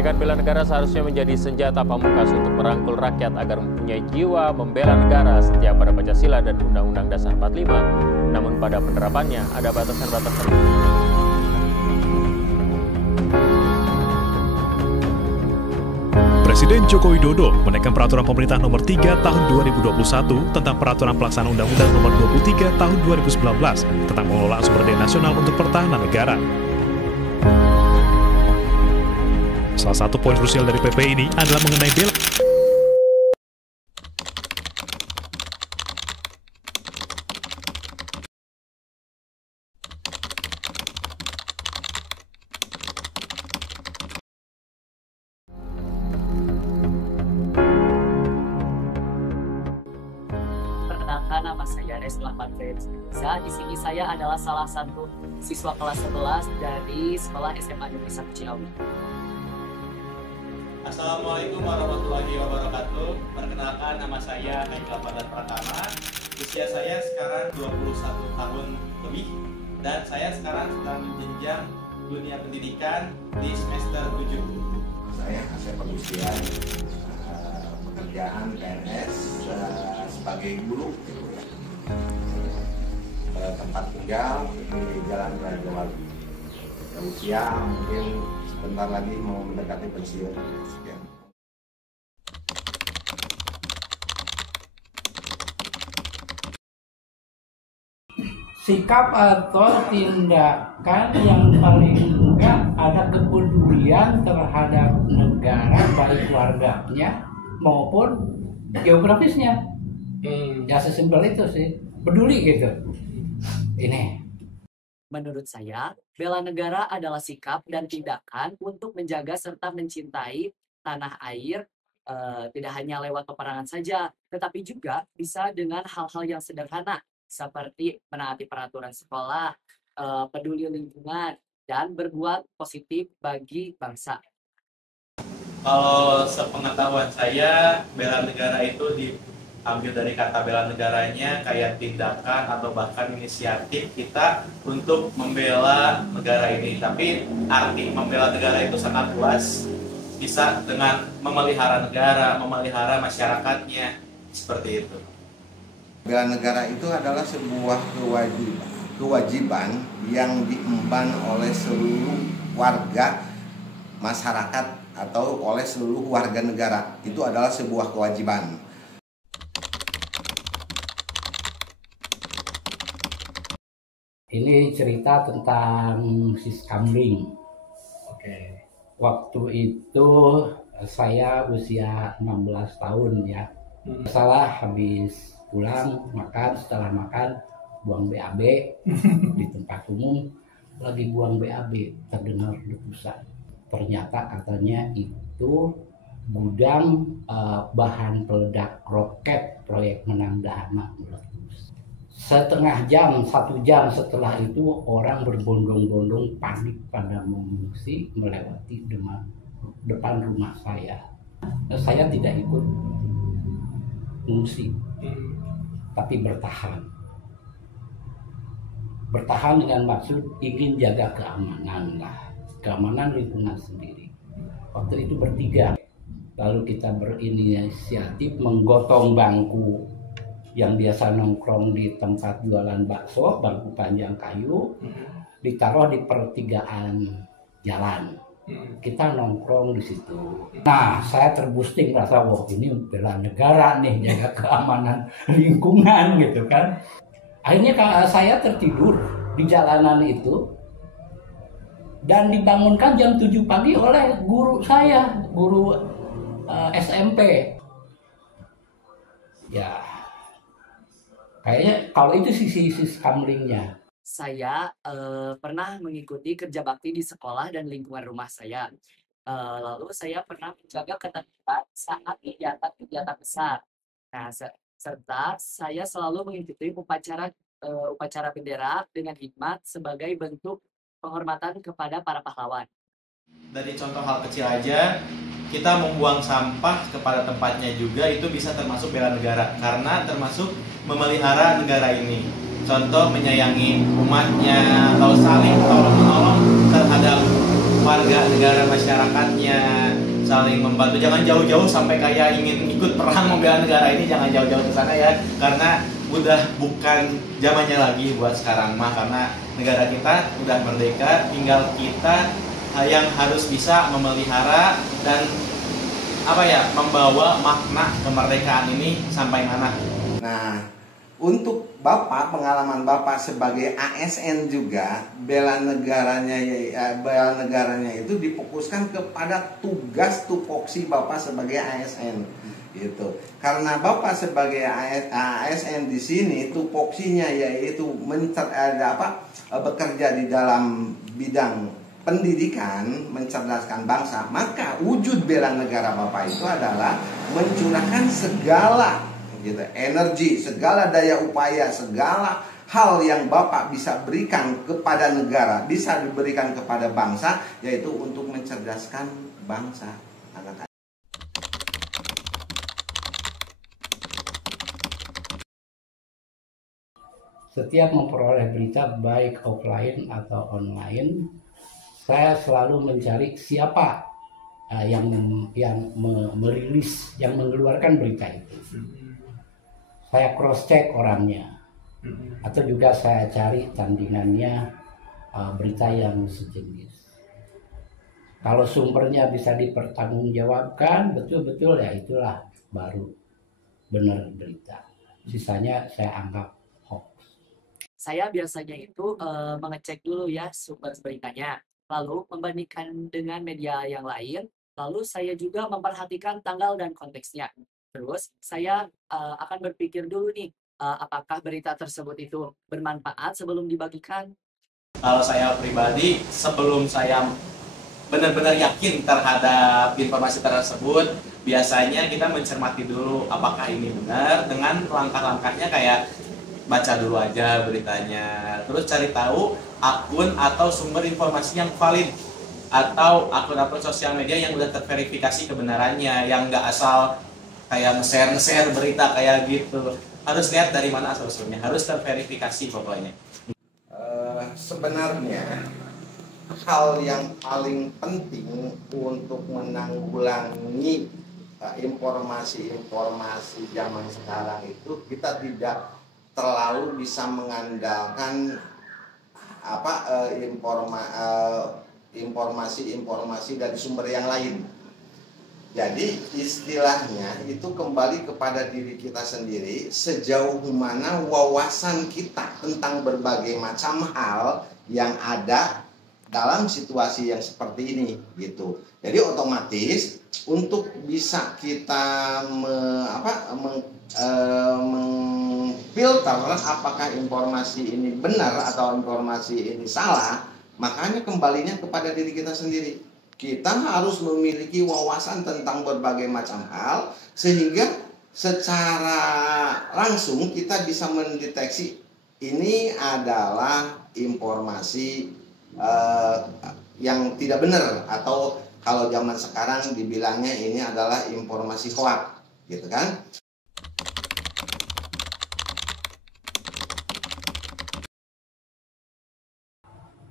Pendidikan bela negara seharusnya menjadi senjata pamungkas untuk merangkul rakyat agar mempunyai jiwa membela negara setia pada Pancasila dan Undang-Undang Dasar 45. Namun pada penerapannya ada batasan-batasan. Presiden Joko Widodo menaikkan peraturan pemerintah nomor 3 tahun 2021 tentang peraturan pelaksanaan Undang-Undang nomor 23 tahun 2019 tentang pengelolaan sumber daya nasional untuk pertahanan negara. Salah satu poin krusial dari PP ini adalah mengenai bela. Perkenalkan, nama saya Resla Patrick. Di sini saya adalah salah satu siswa kelas 11 dari Sekolah SMA Negeri 1 Ciawi. Assalamualaikum warahmatullahi wabarakatuh. Perkenalkan, nama saya Haikal Fadlan Pratama. Usia saya sekarang 21 tahun lebih dan saya sekarang sedang menjenjang dunia pendidikan di semester 7. Saya Asep Agustian, pekerjaan PNS sebagai guru, tempat tinggal di Jalan Raja Wali. Usia mungkin sebentar lagi mau mendekati pensiun. Sekian. Sikap atau tindakan yang paling enggak ada kepedulian terhadap negara, baik warganya maupun geografisnya. Ya sesimpel itu sih, peduli gitu. Ini. Menurut saya, bela negara adalah sikap dan tindakan untuk menjaga serta mencintai tanah air, tidak hanya lewat peperangan saja, tetapi juga bisa dengan hal-hal yang sederhana, seperti menaati peraturan sekolah, peduli lingkungan, dan berbuat positif bagi bangsa. Kalau sepengetahuan saya, bela negara itu diambil dari kata bela negaranya kayak tindakan atau bahkan inisiatif kita untuk membela negara ini. Tapi arti membela negara itu sangat luas, bisa dengan memelihara negara, memelihara masyarakatnya, seperti itu. Bela negara itu adalah sebuah kewajiban yang diemban oleh seluruh warga masyarakat atau oleh seluruh warga negara. Itu adalah sebuah kewajiban. Ini cerita tentang Siskamling. Oke. Waktu itu saya usia 16 tahun ya. Salah habis pulang makan, setelah makan buang BAB di tempat umum, lagi buang BAB terdengar letusan. Ternyata katanya itu gudang bahan peledak roket proyek Menang Dahana meletus. Setengah jam, 1 jam setelah itu orang berbondong-bondong panik pada mengungsi melewati depan rumah saya. Saya tidak ikut mengungsi, tapi bertahan. Bertahan dengan maksud ingin jaga keamanan lah, keamanan lingkungan sendiri. Waktu itu bertiga, lalu kita berinisiatif menggotong bangku yang biasa nongkrong di tempat jualan bakso, bangku panjang kayu, ditaruh di pertigaan jalan. Kita nongkrong di situ. Nah, saya terboosting rasa, wah ini bela negara nih, jaga keamanan lingkungan gitu kan. Akhirnya saya tertidur di jalanan itu dan dibangunkan jam 7 pagi oleh guru saya, guru SMP. Ya, kayaknya kalau itu sisi Siskamlingnya. Saya pernah mengikuti kerja bakti di sekolah dan lingkungan rumah saya. Lalu saya pernah menjaga ketertiban saat kegiatan besar. Nah, serta saya selalu mengikuti upacara bendera dengan hikmat sebagai bentuk penghormatan kepada para pahlawan. Dari contoh hal kecil aja, kita membuang sampah kepada tempatnya juga itu bisa termasuk bela negara, karena termasuk memelihara negara ini. Contoh menyayangi umatnya atau saling tolong-menolong terhadap warga negara masyarakatnya. saling membantu. Jangan jauh-jauh sampai kayak ingin ikut perang membela negara ini, jangan jauh-jauh ke sana ya, karena udah bukan zamannya lagi buat sekarang mah, karena negara kita udah merdeka, tinggal kita yang harus bisa memelihara dan membawa makna kemerdekaan ini sampai mana. Nah, untuk Bapak, pengalaman Bapak sebagai ASN juga, bela negaranya itu difokuskan kepada tugas tupoksi Bapak sebagai ASN gitu. Karena Bapak sebagai ASN di sini tupoksinya yaitu bekerja di dalam bidang pendidikan, mencerdaskan bangsa, maka wujud bela negara Bapak itu adalah mencurahkan segala energi, segala daya upaya, segala hal yang Bapak bisa berikan kepada negara, bisa diberikan kepada bangsa, yaitu untuk mencerdaskan bangsa anak-anak. Setiap memperoleh berita baik offline atau online, saya selalu mencari siapa yang merilis, yang mengeluarkan berita itu. Saya cross check orangnya, atau juga saya cari tandingannya berita yang sejenis. Kalau sumbernya bisa dipertanggungjawabkan betul-betul, ya itulah baru benar berita. Sisanya saya anggap hoax. Saya biasanya itu mengecek dulu ya sumber beritanya, lalu membandingkan dengan media yang lain, lalu saya juga memperhatikan tanggal dan konteksnya. Terus saya akan berpikir dulu nih, apakah berita tersebut itu bermanfaat sebelum dibagikan. Kalau saya pribadi, sebelum saya benar-benar yakin terhadap informasi tersebut, biasanya kita mencermati dulu apakah ini benar, dengan langkah-langkahnya kayak baca dulu aja beritanya, terus cari tahu akun atau sumber informasi yang valid, atau akun-akun sosial media yang udah terverifikasi kebenarannya, yang nggak asal kayak nge-share berita kayak gitu. Harus lihat dari mana asal usulnya, harus terverifikasi pokoknya. Sebenarnya hal yang paling penting untuk menanggulangi informasi-informasi zaman sekarang itu, kita tidak terlalu bisa mengandalkan informasi-informasi dari sumber yang lain. Jadi istilahnya itu kembali kepada diri kita sendiri, sejauh mana wawasan kita tentang berbagai macam hal yang ada dalam situasi yang seperti ini gitu. Jadi otomatis untuk bisa kita filter apakah informasi ini benar atau informasi ini salah, makanya kembalinya kepada diri kita sendiri. Kita harus memiliki wawasan tentang berbagai macam hal, sehingga secara langsung kita bisa mendeteksi ini adalah informasi yang tidak benar, atau kalau zaman sekarang dibilangnya ini adalah informasi hoax, gitu kan?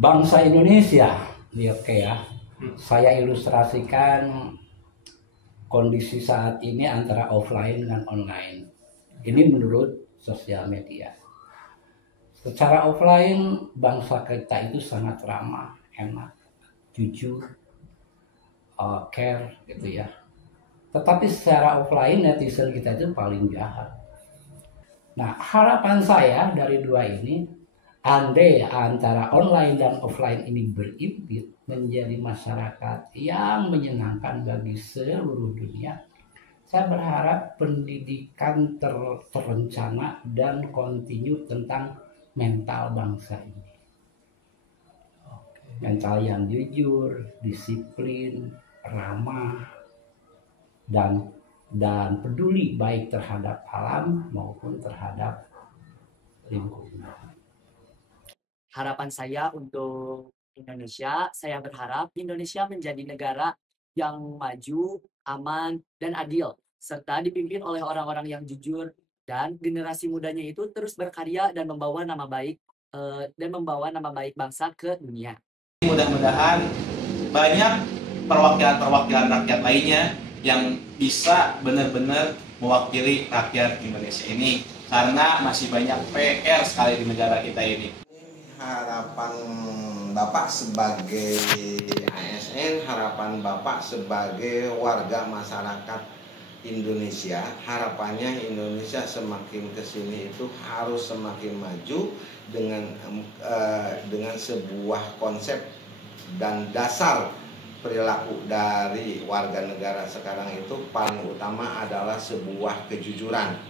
Bangsa Indonesia, oke ya. Saya ilustrasikan kondisi saat ini antara offline dan online. Ini menurut sosial media. Secara offline, bangsa kita itu sangat ramah, enak, jujur, care gitu ya. Tetapi secara offline netizen kita itu paling jahat. Nah, harapan saya dari dua ini, andai antara online dan offline ini berimpit menjadi masyarakat yang menyenangkan bagi seluruh dunia, saya berharap pendidikan terencana dan kontinu tentang mental bangsa ini. Mental yang jujur, disiplin, ramah, dan peduli baik terhadap alam maupun terhadap lingkungan. Harapan saya untuk Indonesia, saya berharap Indonesia menjadi negara yang maju, aman, dan adil, serta dipimpin oleh orang-orang yang jujur, dan generasi mudanya itu terus berkarya dan membawa nama baik bangsa ke dunia. Mudah-mudahan banyak perwakilan-perwakilan rakyat lainnya yang bisa benar-benar mewakili rakyat Indonesia ini, karena masih banyak PR sekali di negara kita ini. Harapan Bapak sebagai ASN, harapan Bapak sebagai warga masyarakat Indonesia, harapannya Indonesia semakin kesini itu harus semakin maju dengan sebuah konsep dan dasar perilaku dari warga negara sekarang itu paling utama adalah sebuah kejujuran.